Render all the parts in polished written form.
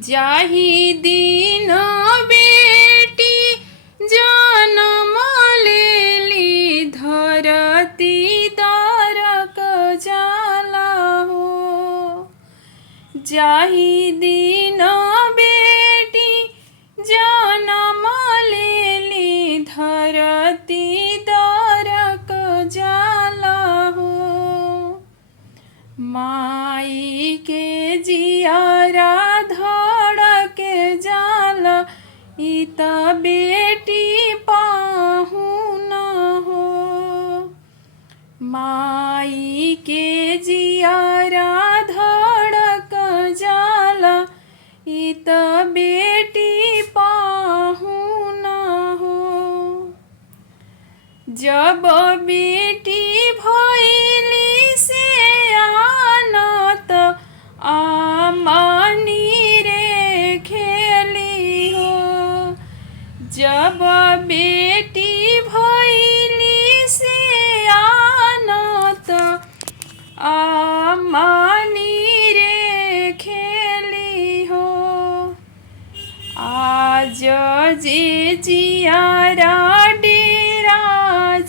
जाहि दिन बेटी जनम लेली धरती दरक जाला हो। जाहि दिन बेटी जनम लेली धरती दरक जाला हो। माई के जियारा धड़के जाला ई त बेटी पाहुन हो। माई के जियारा धड़क जाला ई त बेटी पाहुन हो। जब बेटी भइली से आनत आमनी रे खेली हो। जब बेटी भइली से आनत आमनी रे खेली हो। आज जे जियारा डेरा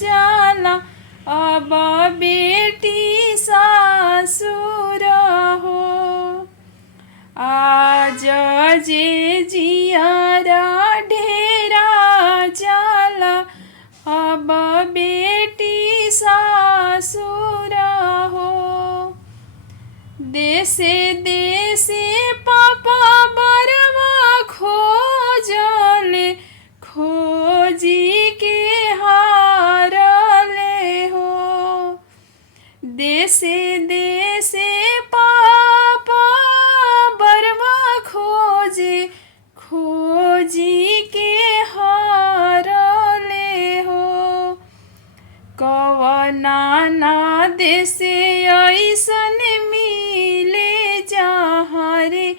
जाला अब बेटी सासुर हो। आज जे जियारा डेरा जाला अब बेटी सासुर हो। देशे देशे पापा बरवा खोजले खोजी के हारले हो। देशे देशे पापा बरवा खोजे खोजी के हारले हो। कवना ना देशे ऐसन मिले जहाँ रे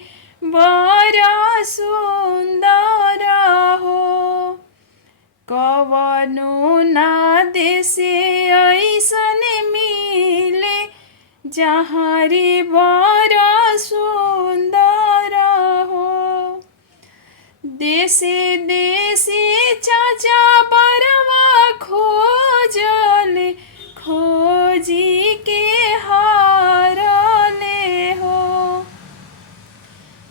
बड़ा सुंदर हो। कवनो ना देशे ऐसन मिले जहाँ रे बड़ा सुंदर हो। देशे देशे चाचा बरवा खोजले खोजी के हारले हो।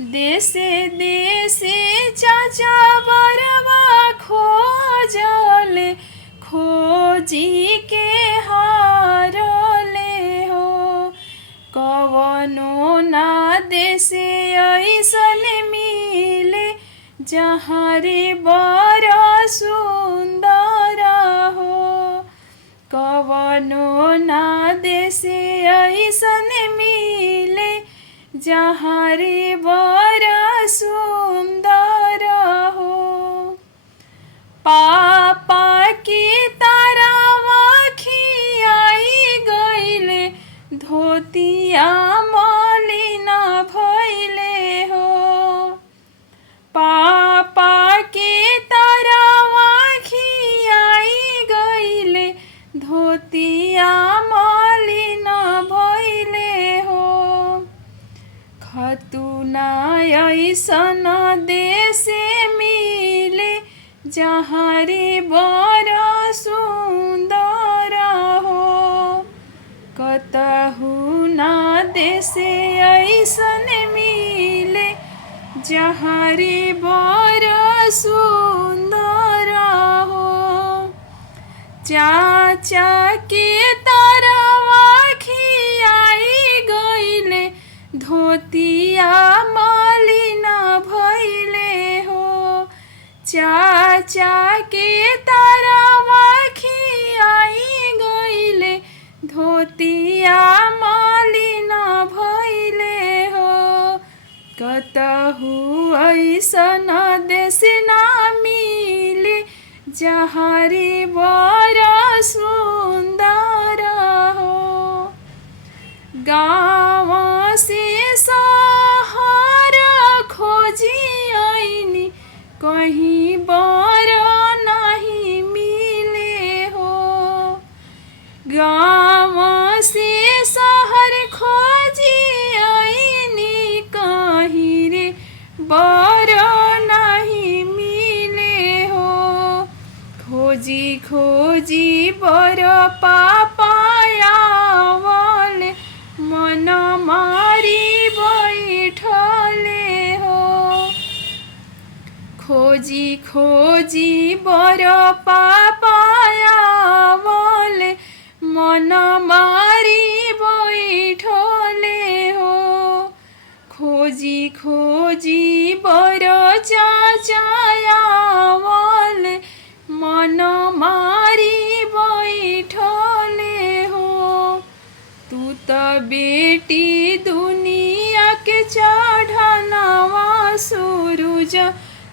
देशे देशे चाचा बरवा खोजले खोजी के हारले हो। कवनो ना देशे ऐसन मिले जहाँ रे बड़ा सुंदर हो। कवनो ना देशे ऐसन मिले जहाँ रे बड़ा सुंदर हो। पापा के तारावा खियाई गईले धोतिया मलिन भइले हो। पापा के तारावा खियाई गईले धोतिया मलिन भइले हो। खतुना ऐसन देशे मिले जहाँ रे बड़ा सुंदर हो। कतहु ना देशे ऐसन मिले जहाँ रे बड़ा सुंदर हो। चाचा के तारावा खियाई गईले धोतिया मलिन भइले हो। चाचा के तारावा खियाई गईले धोतिया मलिन भइले हो। कतहु ऐसन देश ना मिले जहाँ रे बड़ा सुंदर हो। गाँव से शहर खोजी आईनी कहीं बड़ा नहीं मिले हो। गाँव से शहर खोजी आईनी कहीं रे पापायावले मन मारी बैठले हो। खोजी खोजी बर पापायावले मन मारी बैठले हो। खोजी खोजी बर चाचायावले मन मारी बैठले हो। तू त बेटी दुनिया के चढ़नवा सूरज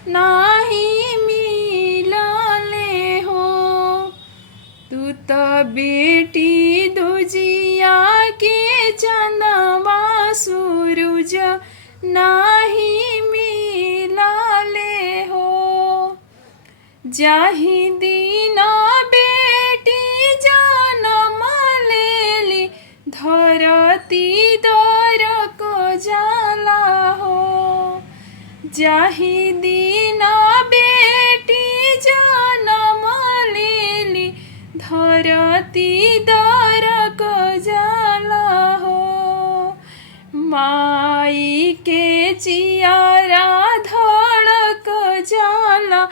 नाही मिलले हो। तू त बेटी दुजिया के चंदवा सूरज नाही मिलले हो। जाहि दिन बेटी जन्म लेली धरती दरक जाला हो। जाहि दिन बेटी जन्म लेली धरती दरक जाला हो। माई के चियारा धड़क जाला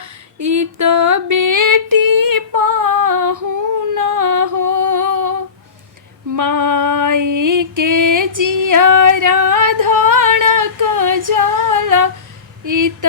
ई त बेटी पाहुना हो। माई के चियारा धड़क जाला ई त